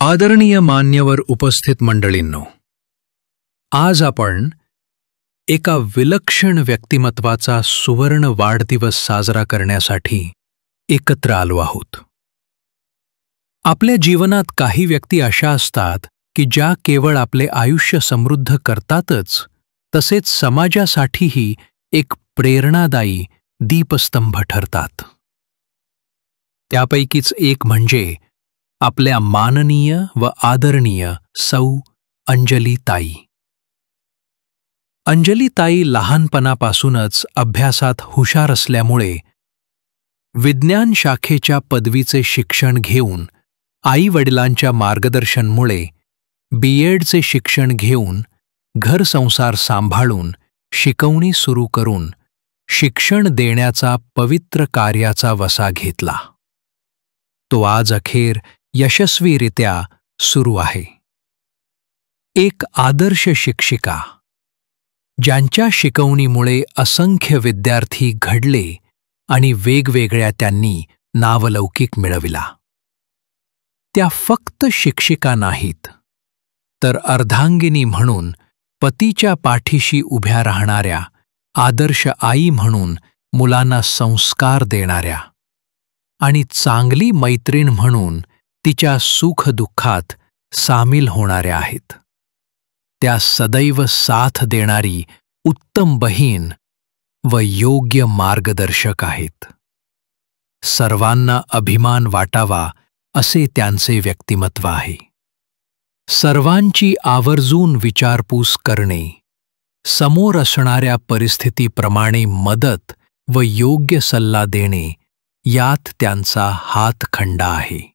आदरणीय मान्यवर उपस्थित मंडळींनो, आज आपण एका विलक्षण व्यक्तिमत्वाचा सुवर्ण वाढदिवस साजरा करण्यासाठी एकत्र आलो आहोत. आपल्या जीवनात काही व्यक्ती अशा असतात की ज्या केवळ आपले आयुष्य समृद्ध करतातच, तसेच समाजासाठीही एक प्रेरणादायी दीपस्तंभ ठरतात. त्यापैकीच एक म्हणजे आपल्या माननीय व आदरणीय सौ अंजलीताई. अंजलीताई लहानपणापासूनच अभ्यासात हुशार असल्यामुळे विज्ञान शाखेच्या पदवीचे शिक्षण घेऊन, आई-वडिलांच्या मार्गदर्शनमुळे बी.एडचे शिक्षण घेऊन, घरसंसार सांभाळून, शिकवणी सुरू करून शिक्षण देण्याचा पवित्र कार्याचा वसा घेतला. तो आज अखेर यशस्वीरित्या सुरू आहे. एक आदर्श शिक्षिका, ज्यांच्या शिकवणीमुळे असंख्य विद्यार्थी घडले आणि वेगवेगळ्या त्यांनी नावलौकिक मिळविला. त्या फक्त शिक्षिका नाहीत, तर अर्धांगिनी म्हणून पतीच्या पाठीशी उभ्या राहणाऱ्या, आदर्श आई म्हणून मुलांना संस्कार देणाऱ्या आणि चांगली मैत्रीण म्हणून तिच्या सुख-दुःखात सामील होणाऱ्या आहेत. त्या सदैव साथ देणारी उत्तम बहीण व योग्य मार्गदर्शक आहेत. सर्वांना अभिमान वाटावा असे त्यांचे व्यक्तिमत्व आहे. सर्वांची आवर्जून विचारपूस करणे, समोर असणाऱ्या परिस्थितीप्रमाणे मदत व योग्य सल्ला देणे यात त्यांचा हातखंडा आहे.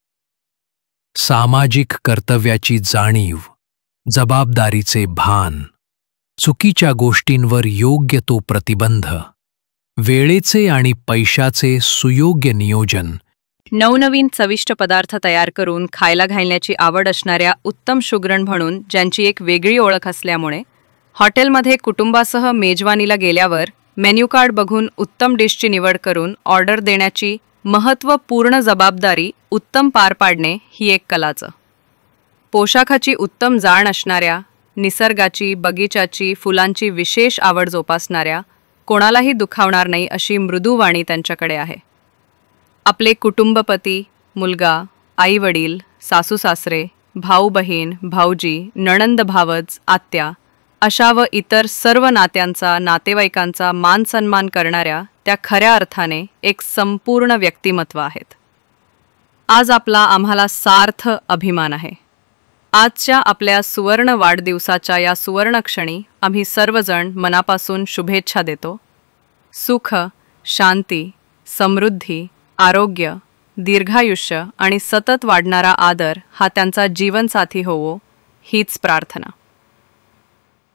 सामाजिक कर्तव्याची जाणीव, जबाबदारीचे भान, चुकीच्या गोष्टींवर योग्य तो प्रतिबंध, वेळेचे आणि पैशाचे सुयोग्य नियोजन, नवनवीन चविष्ट पदार्थ तयार करून खायला घालण्याची आवड असणाऱ्या उत्तम सुगरण म्हणून ज्यांची एक वेगळी ओळख असल्यामुळे हॉटेलमध्ये कुटुंबासह मेजवानीला गेल्यावर मेन्यू कार्ड बघून उत्तम डिशची निवड करून ऑर्डर देण्याची महत्त्वपूर्ण जबाबदारी उत्तम पार पाडणे ही एक कलाच. पोशाखाची उत्तम जाण असणाऱ्या, निसर्गाची, बगीचाची, फुलांची विशेष आवड जोपासणाऱ्या, कोणालाही दुखावणार नाही अशी मृदू वाणी त्यांच्याकडे आहे. आपले कुटुंबपती, मुलगा, आई-वडील, सासू-सासरे, भाऊ-बहीण, भाऊजी, नणंद, भावज, आत्या अशा व इतर सर्व नात्यांचा, नातेवाईकांचा मान-सन्मान करणाऱ्या त्या खऱ्या अर्थाने एक संपूर्ण व्यक्तिमत्व आहेत. आज आपला आम्हाला सार्थ अभिमान आहे. आजच्या आपल्या सुवर्ण वाढदिवसाच्या या सुवर्णक्षणी आम्ही सर्वजण मनापासून शुभेच्छा देतो. सुख, शांती, समृद्धी, आरोग्य, दीर्घायुष्य आणि सतत वाढणारा आदर हा त्यांचा जीवनसाथी होवो हीच प्रार्थना.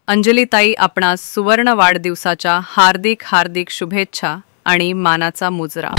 अंजलीताई, आपणास सुवर्ण वाढदिवसाच्या हार्दिक हार्दिक शुभेच्छा आणि मानाचा मुजरा.